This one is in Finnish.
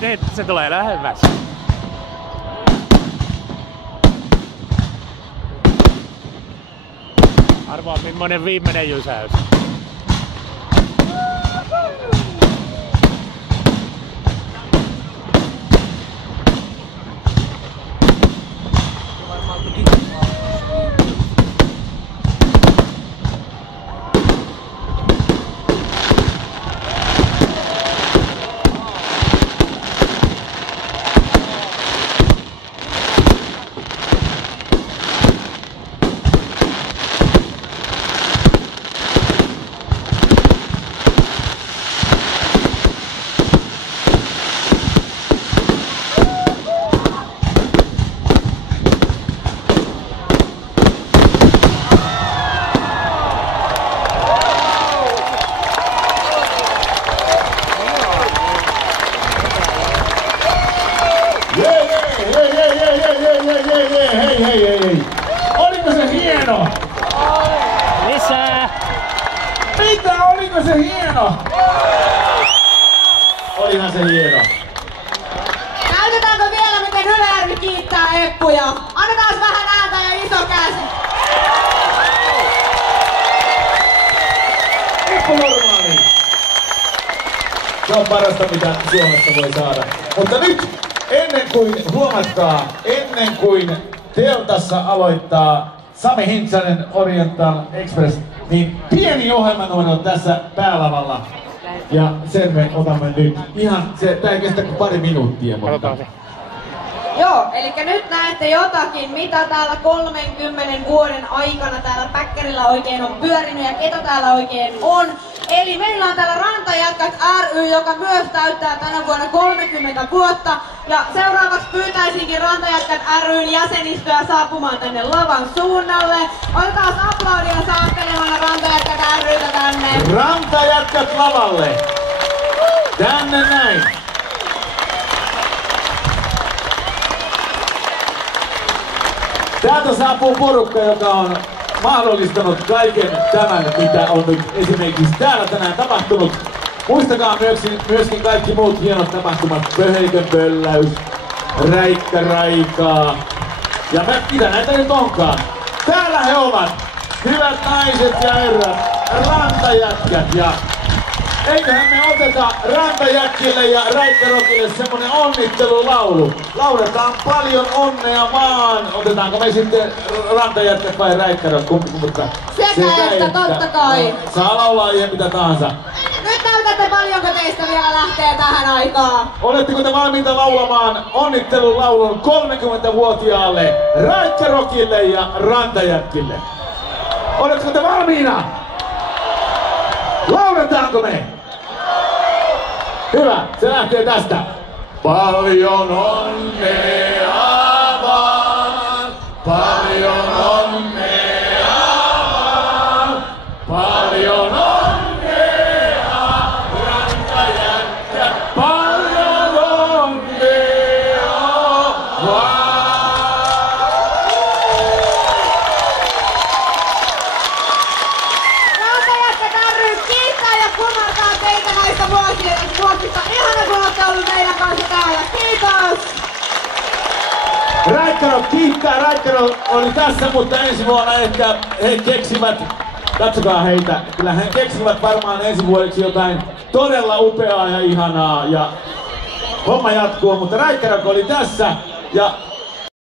Nyt se tulee lähemmäs. Arvaa millainen viimeinen jysäys. Hei. Oliko se hieno? Lisää! Mitä? Oliko se hieno? Olihan se hieno. Näytetäänkö vielä miten Ylärvi kiittää Eppuja? Annetaan vähän ääntä ja iso käsi. Eppu normaali. Se on parasta mitä Suomessa voi saada. Mutta nyt ennen kuin teltassa aloittaa Sami Hintsanen Oriental Express, niin pieni ohjelmanumero tässä päälavalla. Ja sen me otamme nyt. Tää ei kestä kuin pari minuuttia. Mutta... Joo, eli nyt näette jotakin, mitä täällä 30 vuoden aikana täällä Päkkärillä oikein on pyörinyt ja ketä täällä oikein on. Eli meillä on täällä Rantajätkät ry, joka myös täyttää tänä vuonna 30 vuotta. Ja seuraavaksi pyytäisinkin Rantajätkät ryn jäsenistöä saapumaan tänne lavan suunnalle. Otetaan aplaudia saattelemalla Rantajätkät rytä tänne. Rantajätkät lavalle! Tänne näin! Täältä saapuu porukka, joka on mahdollistanut kaiken tämän, mitä on nyt esimerkiksi täällä tänään tapahtunut. Muistakaa myöskin kaikki muut hienot tapahtumat. Pöheikön pölläys, Räikkä Raikaa ja mitä näitä nyt onkaan. Täällä he ovat, hyvät naiset ja herrat, Rantajätkät. Ja eiköhän me oteta Rantajätkille ja Räikkärokille semmonen onnittelulaulu. Lauletaan paljon onnea vaan. Otetaanko me sitten Rantajätkät vai Räikkärok? Sekä että totta kai. Saa laulaa ihan mitä tahansa. Nyt näytätte paljonko teistä vielä lähtee tähän aikaan. Oletteko te valmiita laulamaan onnittelulaulun 30-vuotiaalle Räikkärokille ja Rantajätkille? Oletteko te valmiina? Lauletaanko me? Hyvä, se lähtee tästä. Paljon onnea vaan, paljon onnea vaan, paljon onnea, Rantajätkät, paljon onnea vaan. Rantajätkät ry kiittää ja kumartaa teitä näistä vuosista. Ihana kun olette ollut meidän kanssa Räikkönen kiittää, Räikkönen oli tässä, mutta ensi vuonna ehkä he keksivät, katsokaa heitä, kyllä he keksivät varmaan ensi vuodeksi jotain todella upeaa ja ihanaa ja homma jatkuu, mutta Räikkönen oli tässä ja